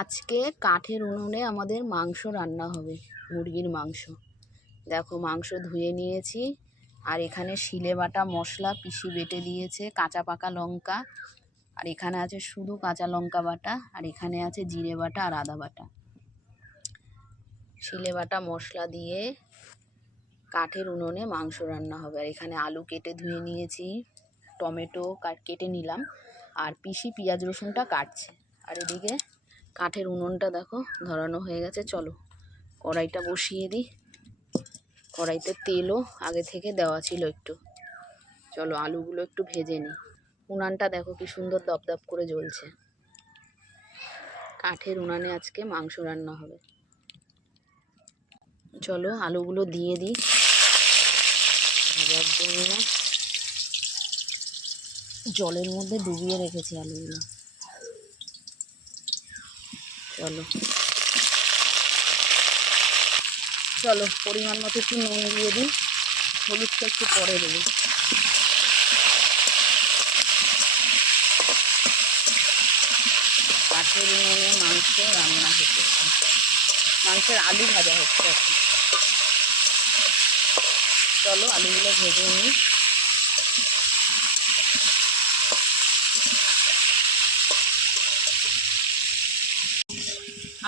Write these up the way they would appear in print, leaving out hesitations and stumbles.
আজকে কাঠের উনুনে আমাদের মাংস রান্না হবে, মুরগির মাংস। দেখো মাংস ধুয়ে নিয়েছি, আর এখানে শিলে বাটা মশলা পিষি বেটে দিয়েছে, কাঁচা পাকা লঙ্কা, আর এখানে আছে শুধু কাঁচা লঙ্কা বাটা, আর এখানে আছে জিরে বাটা আর আদা বাটা। শিলে বাটা মশলা দিয়ে কাঠের উনুনে মাংস রান্না হবে। আর এখানে আলু কেটে ধুয়ে নিয়েছি, টমেটো কেটে নিলাম, আর পিষি পেঁয়াজ রসুনটা কাটছে। আর এদিকে কাঠের উনুনটা দেখো ধরানো হয়ে গেছে। চলো কড়াইটা বসিয়ে দিই। কড়াইতে তেলও আগে থেকে দেওয়া ছিল একটু। চলো আলুগুলো একটু ভেজে নিই। উনানটা দেখো কি সুন্দর দপদপ করে জ্বলছে। কাঠের উনানে আজকে মাংস রান্না হবে। চলো আলুগুলো দিয়ে দিই ভাজার জন্য। জলের মধ্যে ডুবিয়ে রেখেছি আলুগুলো। চলো চলো পরিমাণ মতো একটু নুন দিয়ে দিই, হলুদটা একটু পরে দেবো। কাঠের উনুনে মাংস রান্না হচ্ছে, মাংসের আলু ভাজা হচ্ছে এখন। চলো আলুগুলো ভেজে নিই।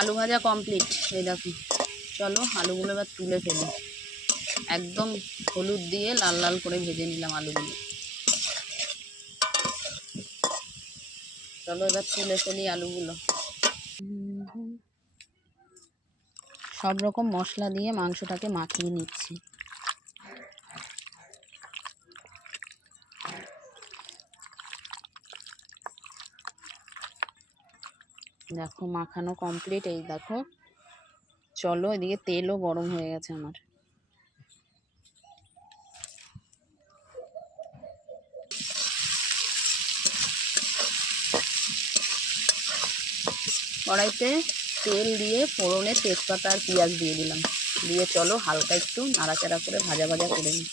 আলু ভাজা কমপ্লিট, এই দেখো। চলো আলুগুলো এবার তুলে ফেলি। একদম হলুদ দিয়ে লাল লাল করে ভেজে নিলাম আলুগুলো। চলো এবার তুলে ফেলি আলুগুলো। সব রকম মশলা দিয়ে মাংসটাকে মাখিয়ে নিচ্ছি। দেখো মাখানো কমপ্লিট, এই দেখো। চলো এদিকে তেলও গরম হয়ে গেছে আমার। কড়াইতে তেল দিয়ে ফোড়নে তেজপাতা আর পেঁয়াজ দিয়ে দিলাম। দিয়ে চলো হালকা একটু নাড়াচাড়া করে ভাজা ভাজা করে নিই।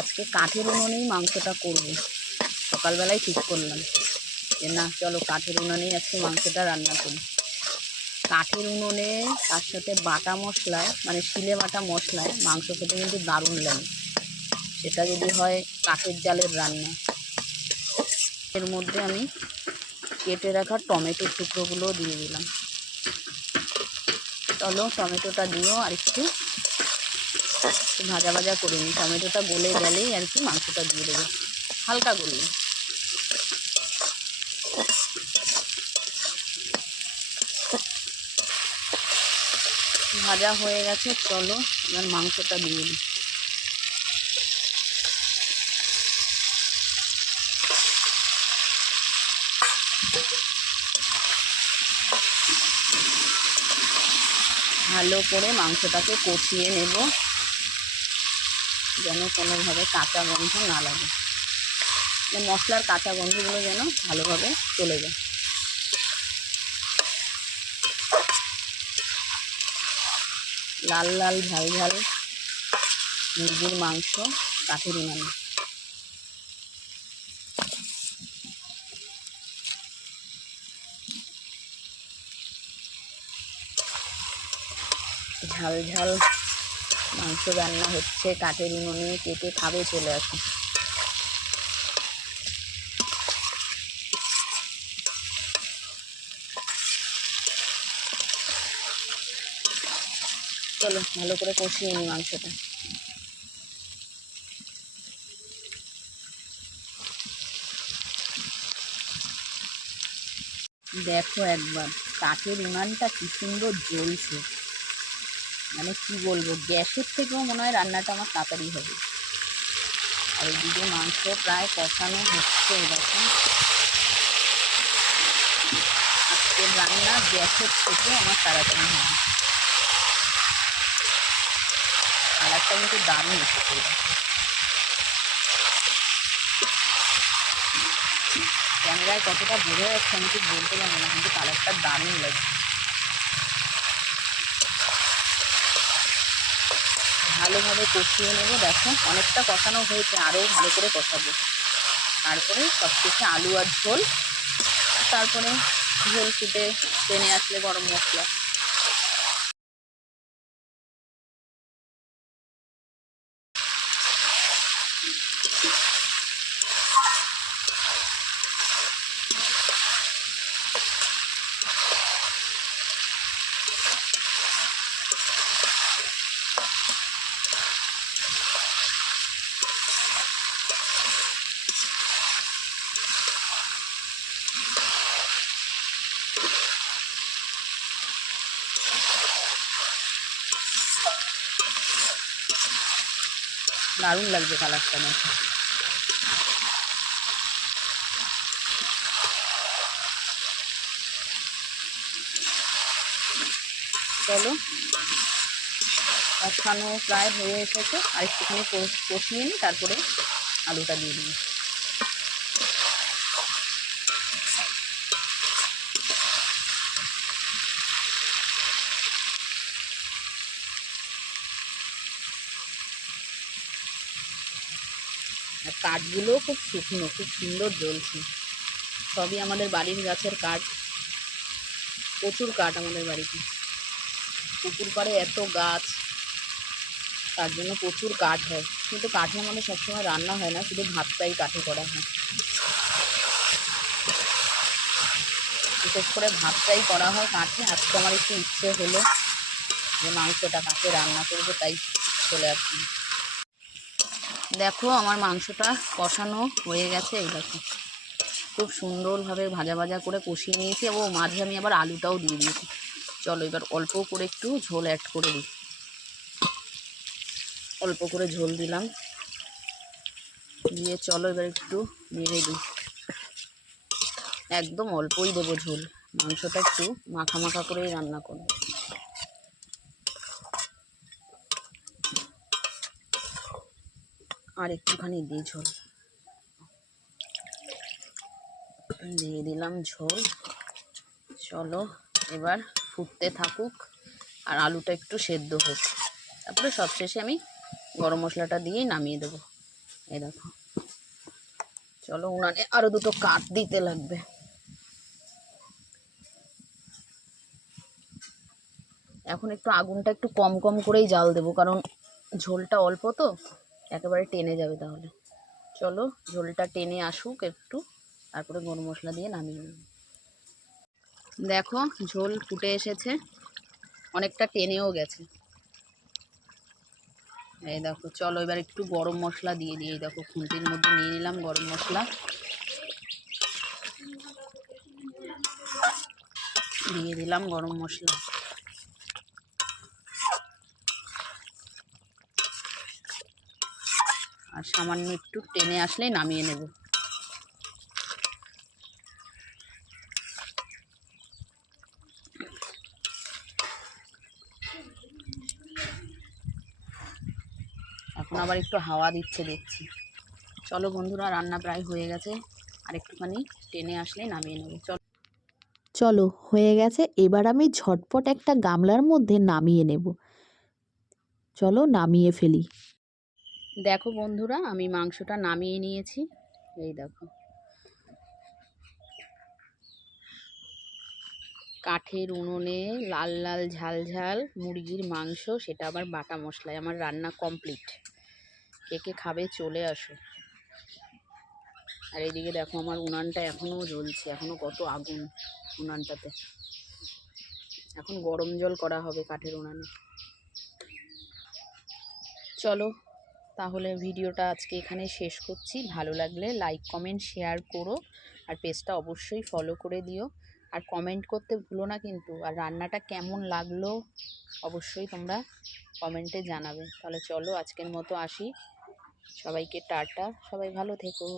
আজকে কাঠের উনুনেই মাংসটা করব। সকালবেলায় ঠিক করলাম যে না চলো কাঠের উনুনেই আজকে মাংসটা রান্না করি। কাঠের উনুনে তার সাথে বাটা মশলায়, মানে শিলে বাটা মশলায় মাংস খেতে কিন্তু দারুণ লাগে, সেটা যদি হয় কাঠের জালের রান্না। এর মধ্যে আমি কেটে রাখা টমেটোর টুকরোগুলোও দিয়ে দিলাম। চলো টমেটোটা দিয়েও আর একটু ভাজা ভাজা করে নিই। টমেটোটা গলে গেলেই আর কি মাংসটা দিয়ে দেবো, হালকা গলে। ভাজা হয়ে গেছে, চলো এবার মাংসটা দিয়ে দিই। ভালো করে মাংসটাকে কষিয়ে নেব, যেন কোনোভাবে কাঁচা গন্ধ না লাগে, মশলার কাঁচা গন্ধগুলো যেন ভালোভাবে চলে যায়। লাল লাল ঝাল ঝাল মুরগির মাংস কাঠের উনুনে। ঝাল ঝাল মাংস রান্না হচ্ছে কাঠের উনুনে। কেটে খাবে চলে আসুন। চলো ভালো করে কষিয়ে নিই মাংসটা। দেখো একবার কাঠের উনানটা কি সুন্দর জ্বলছে, মানে কি বলবো, গ্যাসের থেকেও মনে হয় রান্নাটা আমার তাড়াতাড়ি হবে। আর এদিকে মাংস প্রায় কষানো হচ্ছে। দেখো আজকের রান্না গ্যাসের থেকে আমার তাড়াতাড়ি হবে। কালারটা কিন্তু দারুণ এসেছে। ক্যামেরায় কতটা বোঝা যাচ্ছে আমি ঠিক বলতে পারবো না, কিন্তু কালারটা দারুণ লাগছে। ভালোভাবে কষিয়ে নেবো। দেখো অনেকটা কষানো হয়েছে, আরও ভালো করে কষাবো। তারপরে সবশেষে আলু আর ঝোল, তারপরে ঝোল ফুটে টেনে আসলে গরম মশলা। দারুণ লাগছে কালারটা দেখো। চলো, কষানো প্রায় হয়ে এসেছে, আর একটুখানি কষিয়ে নিই, তারপরে আলুটা দিয়ে দিই। আর কাঠগুলো খুব শুকনো, খুব সুন্দর জ্বলছে। সবই আমাদের বাড়ির গাছের কাঠ, প্রচুর কাঠ আমাদের বাড়িতে। পুকুর পাড়ে এত গাছ, তার জন্য প্রচুর কাঠ হয়। কিন্তু কাঠে আমাদের সবসময় রান্না হয় না, শুধু ভাতটাই কাঠে করা হয়। বিশেষ করে ভাতটাই করা হয় কাঠে। আজকে আমার একটু ইচ্ছে হলো যে মাংসটা কাঠে রান্না করবো, তাই চলে আসছি। দেখো আমার মাংসটা কষানো হয়ে গেছে। এই দেখো খুব সুন্দরভাবে ভাজা ভাজা করে কষিয়ে নিয়েছি, এবং মাঝে আমি আবার আলুটাও দিয়ে দিয়েছি। চলো এবার অল্প করে একটু ঝোল অ্যাড করে দিই। অল্প করে ঝোল দিলাম, দিয়ে চলো এবার একটু নেড়ে দিই। একদম অল্পই দেবো ঝোল, মাংসটা একটু মাখা মাখা করেই রান্না করবো। আর একটুখানি দিই ঝোল, দিয়ে দিলাম ঝোল। চলো এবার ফুটতে থাকুক, আর আলুটা একটু সেদ্ধ হোক, তারপরে সবশেষে আমি গরম মশলাটা দিয়েই নামিয়ে দেবো। এই দেখো, চলো উনানে আরও দুটো কাঠ দিতে লাগবে। এখন একটু আগুনটা একটু কম কম করেই জাল দেবো, কারণ ঝোলটা অল্প তো একেবারে টেনে যাবে তাহলে। চলো ঝোলটা টেনে আসুক একটু, তারপরে গরম মশলা দিয়ে নামিয়ে নেব। দেখো ঝোল ফুটে এসেছে, অনেকটা টেনেও গেছে। এই দেখো, চলো এবার একটু গরম মশলা দিয়ে দিই। এই দেখো খুন্তির মধ্যে নিয়ে নিলাম গরম মশলা, দিয়ে দিলাম গরম মশলা। আর সামান্য একটু টেনে আসলেই নামিয়ে নেব। এখন আবার একটু হাওয়া দিচ্ছে দেখছি। চলো বন্ধুরা, রান্না প্রায় হয়ে গেছে, আর একটুখানি টেনে আসলেই নামিয়ে নেব। চলো হয়ে গেছে, এবার আমি ঝটপট একটা গামলার মধ্যে নামিয়ে নেব। চলো নামিয়ে ফেলি। দেখো বন্ধুরা, আমি মাংসটা নামিয়ে নিয়েছি। এই দেখো, কাঠের উনুনে লাল লাল ঝাল ঝাল মুরগির মাংস, সেটা আবার বাটা মশলায়। আমার রান্না কমপ্লিট। কে কে খাবে চলে আসো। আর এইদিকে দেখো আমার উনানটা এখনও জ্বলছে, এখনও কত আগুন উনানটাতে। এখন গরম জল করা হবে কাঠের উনানে। চলো তাহলে ভিডিওটা আজকে এখানে শেষ করছি। ভালো লাগলে লাইক কমেন্ট শেয়ার করো, আর পেজটা অবশ্যই ফলো করে দিও। আর কমেন্ট করতে ভুলো না কিন্তু। আর রান্নাটা কেমন লাগলো অবশ্যই তোমরা কমেন্টে জানাবে। তাহলে চলো আজকের মতো আসি, সবাইকে টাটা, সবাই ভালো থেকো।